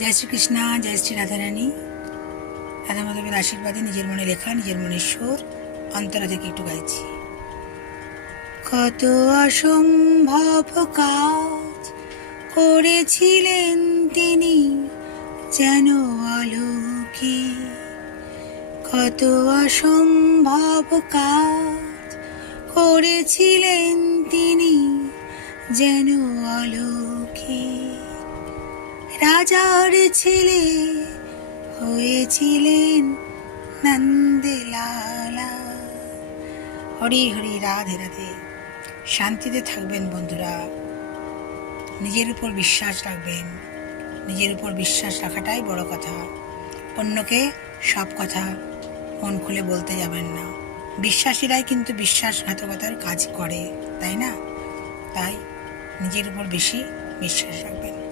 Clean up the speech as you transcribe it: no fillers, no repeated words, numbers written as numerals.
জয় শ্রীকৃষ্ণ, জয় শ্রী রাধারানী। রাধা মাধবের আশীর্বাদে নিজের মনে লেখা, নিজের মনের সুর অন্তরা থেকে একটু গাইছি। কত অসম্ভব কাজ করেছিলেন তিনি যেন আলোকে, কত অসম্ভব কাজ করেছিলেন তিনি যেন আলোকে। রাজার ছেলে হয়েছিলেন নন্দলালা। হরি হরি, রাধে রাধে। শান্তিতে থাকবেন বন্ধুরা, নিজের উপর বিশ্বাস রাখবেন। নিজের উপর বিশ্বাস রাখাটাই বড় কথা। অন্যকে সব কথা মন খুলে বলতে যাবেন না। বিশ্বাসীরাই কিন্তু বিশ্বাসঘাতকতার কাজ করে, তাই না? তাই নিজের উপর বেশি বিশ্বাস রাখবেন।